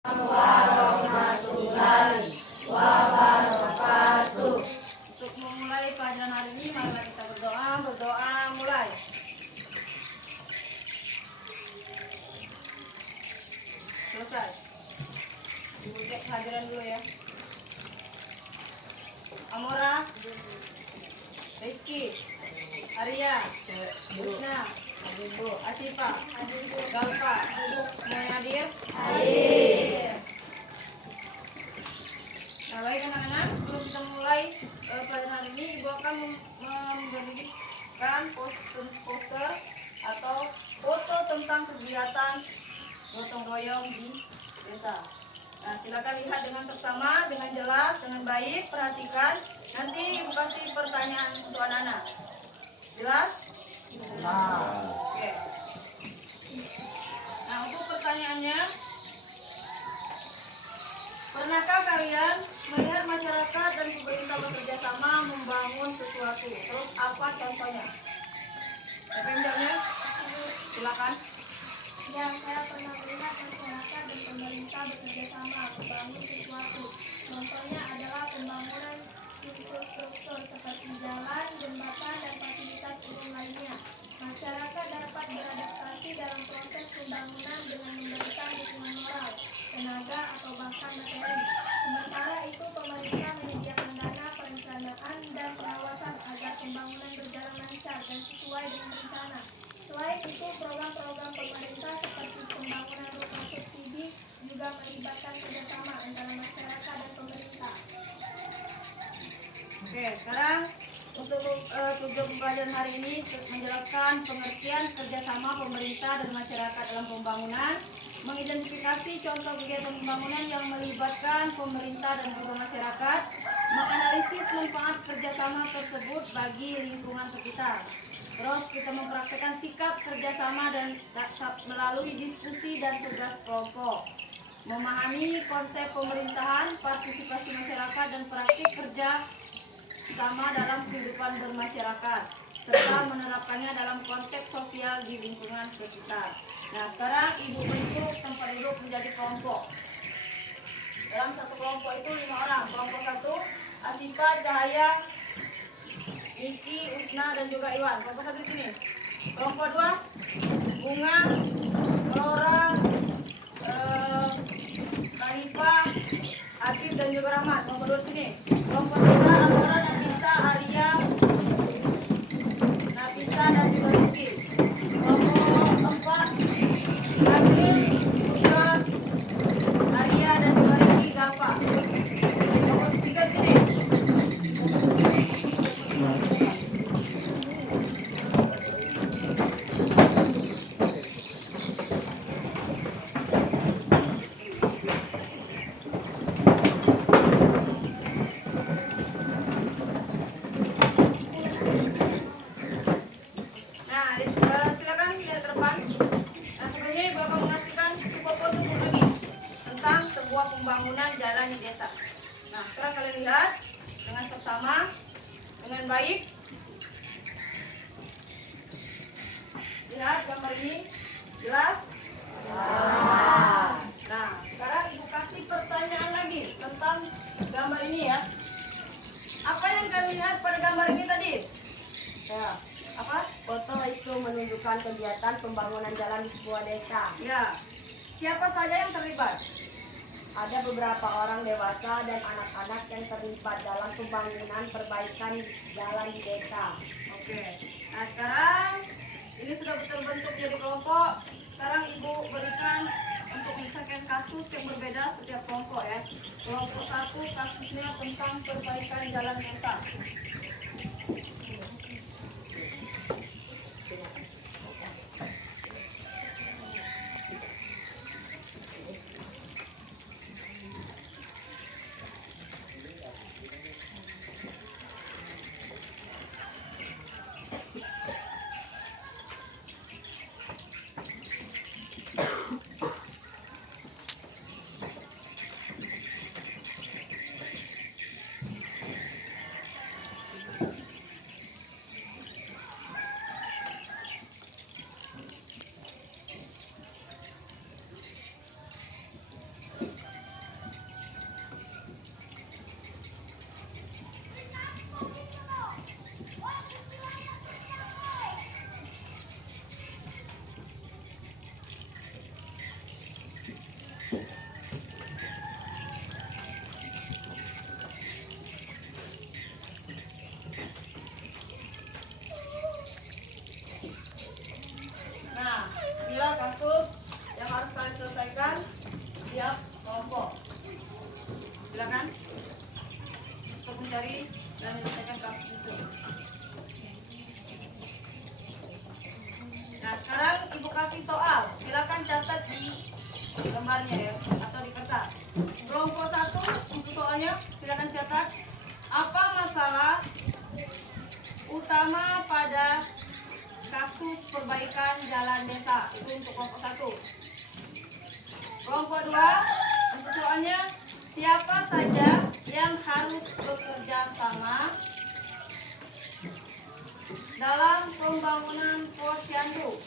Warahmatullahi wabarakatuh. Untuk memulai pelajaran hari ini, mari kita berdoa mulai. Selesai. Ibu cek kehadiran dulu ya. Amora, Rizky, Arya, Husna, Asifa, Galpa, semuanya hadir? Hadir. Nah, baik anak-anak, sebelum kita mulai pelajaran hari ini, Ibu akan memberikan poster atau foto tentang kegiatan gotong royong di desa. Nah, silakan lihat dengan seksama, dengan jelas, dengan baik, perhatikan. Nanti Ibu kasih pertanyaan untuk anak-anak. Jelas? Oke. Nah, untuk pertanyaannya, pernahkah kalian melihat masyarakat dan pemerintah bekerja sama membangun sesuatu? Terus apa contohnya? Siapa yang jawabnya? Silakan. Ya, saya pernah melihat masyarakat dan pemerintah bekerja sama membangun sesuatu. Contohnya adalah pembangunan infrastruktur seperti jalan, jembatan, dan fasilitas umum lainnya. Masyarakat dapat beradaptasi dalam proses pembangunan dengan memberikan dukungan moral, tenaga, atau bahkan materi. Sementara itu, pemerintah menyediakan dana, perencanaan, dan pengawasan agar pembangunan berjalan lancar dan sesuai dengan rencana. Selain itu, program-program pemerintah seperti pembangunan rumah subsidi juga melibatkan kerjasama antara masyarakat dan pemerintah. Oke, sekarang untuk tujuan pembelajaran hari ini menjelaskan pengertian kerjasama pemerintah dan masyarakat dalam pembangunan, mengidentifikasi contoh kegiatan pembangunan yang melibatkan pemerintah dan juga masyarakat, menganalisis manfaat kerjasama tersebut bagi lingkungan sekitar. Terus kita mempraktikkan sikap kerjasama dan melalui diskusi dan tugas kelompok, memahami konsep pemerintahan, partisipasi masyarakat, dan praktik kerja sama dalam kehidupan bermasyarakat, serta menerapkannya dalam konteks sosial di lingkungan sekitar. Nah, sekarang Ibu bentuk tempat duduk menjadi kelompok. Dalam satu kelompok itu 5 orang. Kelompok 1, Asifa, Cahaya, Niki, Usna, dan juga Iwan. Kelompok 1 di sini. Kelompok 2, Bunga, Laura, Hanifa, Akif, dan juga Rahmat. Kelompok 2 di sini. Kelompok 3, Amora, Nafisa, Arya, Nafisa, dan juga Rizky. Kelompok 4, Nasir, Putra, Arya, dan juga Rizky, Galpa. Kelompok 3 di sini. Pembangunan jalan di desa. Nah, sekarang kalian lihat dengan seksama, dengan baik. Lihat gambar ini, jelas? Nah, sekarang Ibu kasih pertanyaan lagi tentang gambar ini ya. Apa yang kalian lihat pada gambar ini tadi? Ya, apa? Foto itu menunjukkan kegiatan pembangunan jalan di sebuah desa. Ya, siapa saja yang terlibat? Ada beberapa orang dewasa dan anak-anak yang terlibat dalam pembangunan perbaikan jalan di desa. Oke. Nah, sekarang ini sudah terbentuk jadi kelompok. Sekarang Ibu berikan untuk misalkan kasus yang berbeda setiap kelompok ya. Kelompok 1 kasusnya tentang perbaikan jalan desa. Nah, inilah kasus yang harus kalian selesaikan setiap kelompok. Silakan untuk mencari dan menyelesaikan kasus itu. Nah, sekarang ibu kasih soal. Silakan catat di lembarnya ya, atau di kertas. Kelompok 1 untuk soalnya silakan catat. Apa masalah utama pada kasus perbaikan jalan desa? Itu untuk kelompok 1. Kelompok 2 untuk soalnya, siapa saja yang harus bekerja sama dalam pembangunan posyandu?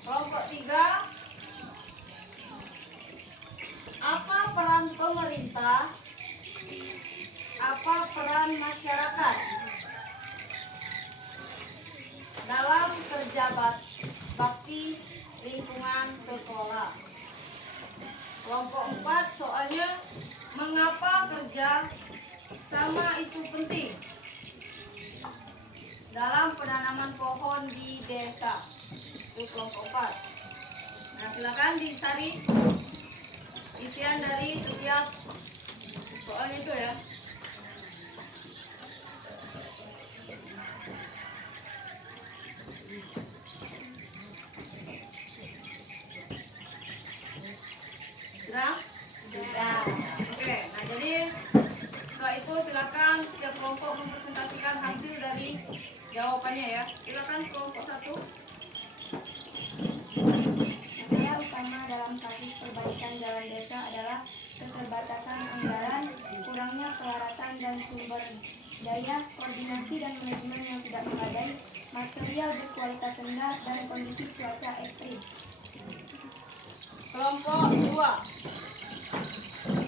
Kelompok 3, apa peran pemerintah, apa peran masyarakat dalam kerja bakti lingkungan sekolah? Kelompok 4 soalnya, mengapa kerja sama itu penting dalam penanaman pohon di desa? Itu kelompok 4. Nah, silakan dicari isian dari setiap soal itu ya. Sudah? Sudah. Oke, nah jadi setelah itu silakan setiap kelompok mempresentasikan hasil dari jawabannya ya. Silakan kelompok 1. Masalah utama dalam kasus perbaikan jalan desa adalah keterbatasan anggaran, kurangnya peralatan dan sumber daya, koordinasi dan manajemen yang tidak memadai, material berkualitas rendah, dan kondisi cuaca ekstrim. Kelompok 2.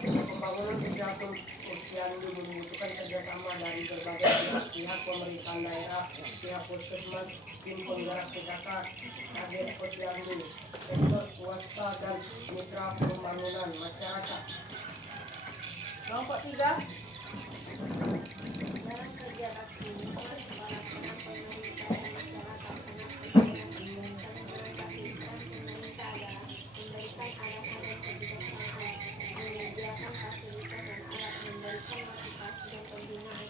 Pembangunan kesehatan posyandu membutuhkan kerjasama dari berbagai pihak pemerintahan daerah, pihak puskesmas, tim penggerak PKK, agen posyandu, sektor swasta dan mitra pembangunan masyarakat. Kelompok 3. Dalam kerja bakti para peran pemerintah dan masyarakat sangat penting. Tanggungan bakti peran pemerintah adalah memberikan arahan dan kebijaksanaan, menyediakan fasilitas dan alat, memberikan motivasi dan pembinaan,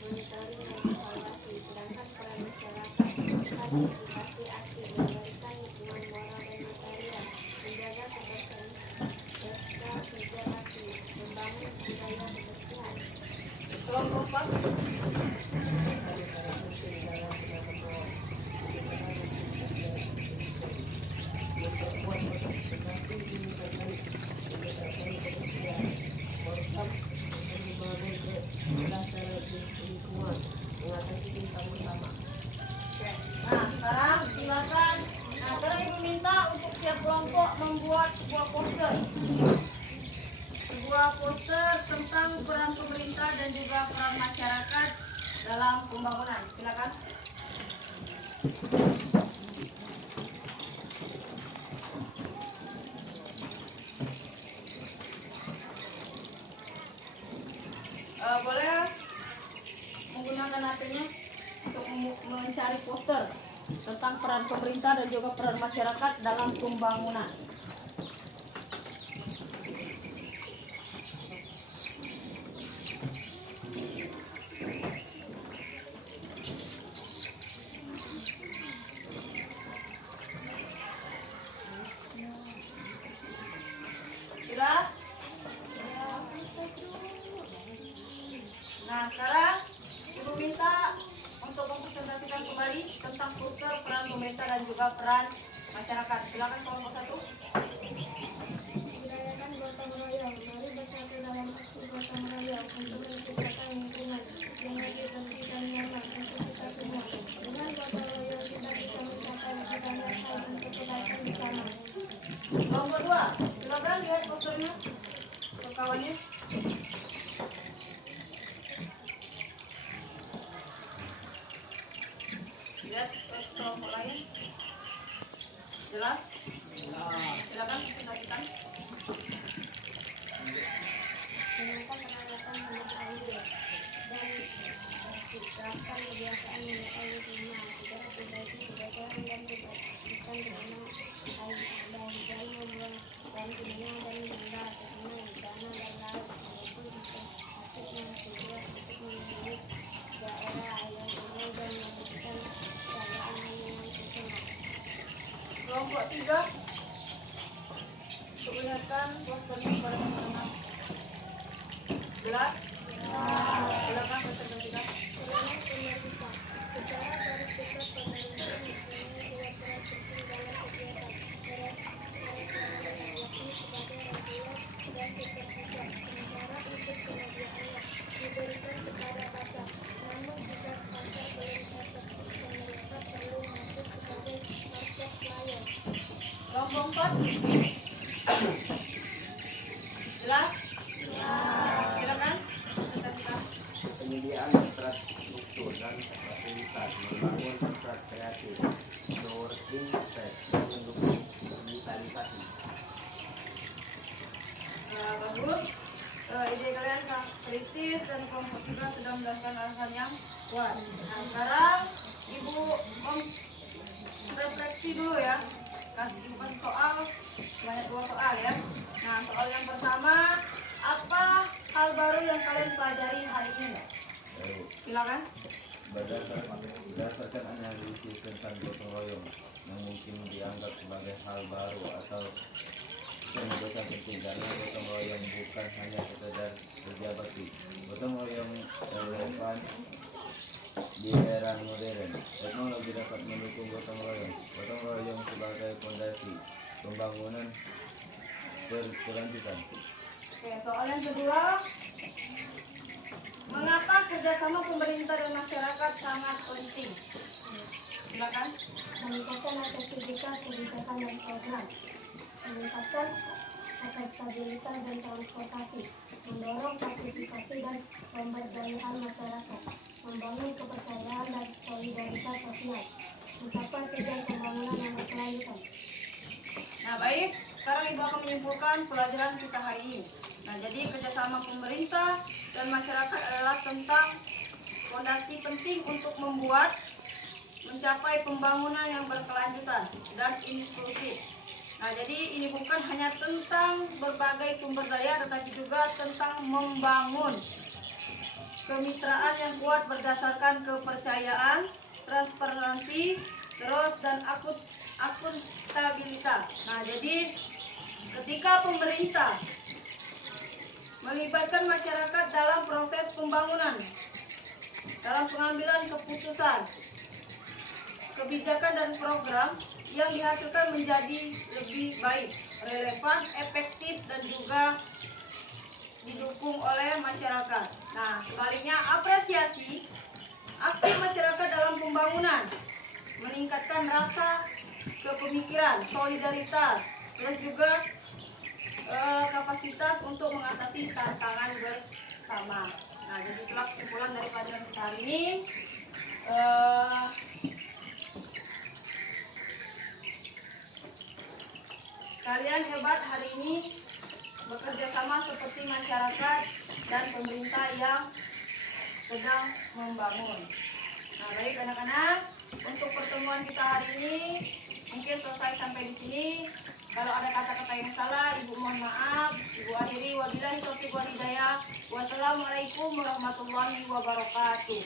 monitoring dan evaluasi. Sedangkan peran masyarakat partisipasi aktif, memberikan dukungan moral dan material, menjaga kebersihan desa kerja bakti, membangun budaya kebersihan. Kelompok 4. Nah, sekarang silakan. Nah, sekarang ibu minta untuk setiap kelompok membuat sebuah poster. Sebuah poster tentang peran pemerintah dan juga peran masyarakat dalam pembangunan. Silakan. Boleh menggunakan HP-nya untuk mencari poster tentang peran pemerintah dan juga peran masyarakat dalam pembangunan. Sudah? Nah, sekarang ibu minta untuk mempresentasikan kembali tentang poster peran pemerintah dan juga peran masyarakat. Silakan kelompok 1. Budayakan gotong royong. Mari bersatu dalam aksi gotong royong untuk menciptakan lingkungan yang lebih bersih dan nyaman untuk kita semua. Dengan gotong royong kita bisa mencapai banyak hal untuk kebaikan bersama. Kelompok 2. Silakan lihat posternya untuk kawannya. Lihat kelompok lain. Jelas? Silakan. presentasikan. Gunakan peralatan minum air dan terapkan kebiasaan minum air lima. Segera perbaiki kebocoran dan bersihkan genangan air dari membuang dan sungai dan ganda ke sungai, danau dan laut maupun secepatnya tujuan untuk melindungi daerah aliran sungai dan membersihkan keadaan lingkungan sekitar. Kelompok 3 untuk mengingatkan posternya kepada teman-teman. Jelas? Silakan presentasikan. Seluruh pemerintah secara garis besar pemerintah mempunyai dua peran penting dalam kegiatan yakni sebagai reguler dan supervisor. Sementara untuk pengerjaannya diberikan kepada pasar. Namun jika pasar belum efektif, pemerintah perlu masuk sebagai market player. Kelompok 4. Jelas? Silakan presentasikan. Penyediaan infrastruktur dan fasilitas, membangun pusat kreatif, co-working space, dan mendukung digitalisasi. Bagus. Ide kalian sangat kritis dan kelompok 3 sudah melakukan alasan yang kuat. Nah, sekarang Ibu refleksi dulu ya. Ibu kasih soal sebanyak 2 soal ya. Nah, soal yang pertama, apa hal baru yang kalian pelajari hari ini? Silakan. Berdasarkan analisis tentang gotong royong yang mungkin dianggap sebagai hal baru atau terobosan penting, karena gotong royong bukan hanya sekedar kerja bakti. Gotong royong relevan di era modern. Teknologi dapat mendukung gotong royong. Gotong royong sebagai fondasi pembangunan berkelanjutan. Oke, soal yang kedua, mengapa kerjasama pemerintah dan masyarakat sangat penting? Silakan. Meningkatkan efektivitas kebijakan dan program, meningkatkan akuntabilitas dan transportasi, mendorong partisipasi dan pemberdayaan masyarakat, membangun kepercayaan dan solidaritas sosial, mencapai tujuan pembangunan yang berkelanjutan. Nah, baik. Sekarang Ibu akan menyimpulkan pelajaran kita hari ini. Nah, jadi kerjasama pemerintah dan masyarakat adalah tentang fondasi penting untuk mencapai pembangunan yang berkelanjutan dan inklusif. Nah, jadi ini bukan hanya tentang berbagai sumber daya, tetapi juga tentang membangun kemitraan yang kuat berdasarkan kepercayaan, transparansi, dan akuntabilitas. Nah, jadi ketika pemerintah melibatkan masyarakat dalam proses pembangunan, dalam pengambilan keputusan, kebijakan dan program yang dihasilkan menjadi lebih baik, relevan, efektif, dan juga didukung oleh masyarakat. Nah, sebaliknya apresiasi aktif masyarakat dalam pembangunan meningkatkan rasa kepemikiran, solidaritas, dan juga kapasitas untuk mengatasi tantangan bersama. Nah, jadi itulah kesimpulan dari pelajaran kita hari ini. Kalian hebat hari ini, bekerja sama seperti masyarakat dan pemerintah yang sedang membangun. Nah, baik anak-anak, untuk pertemuan kita hari ini mungkin selesai sampai di sini. Kalau ada kata-kata yang salah, Ibu mohon maaf. Ibu akhiri, wabillahi taufiq wal hidayah. Wassalamualaikum warahmatullahi wabarakatuh.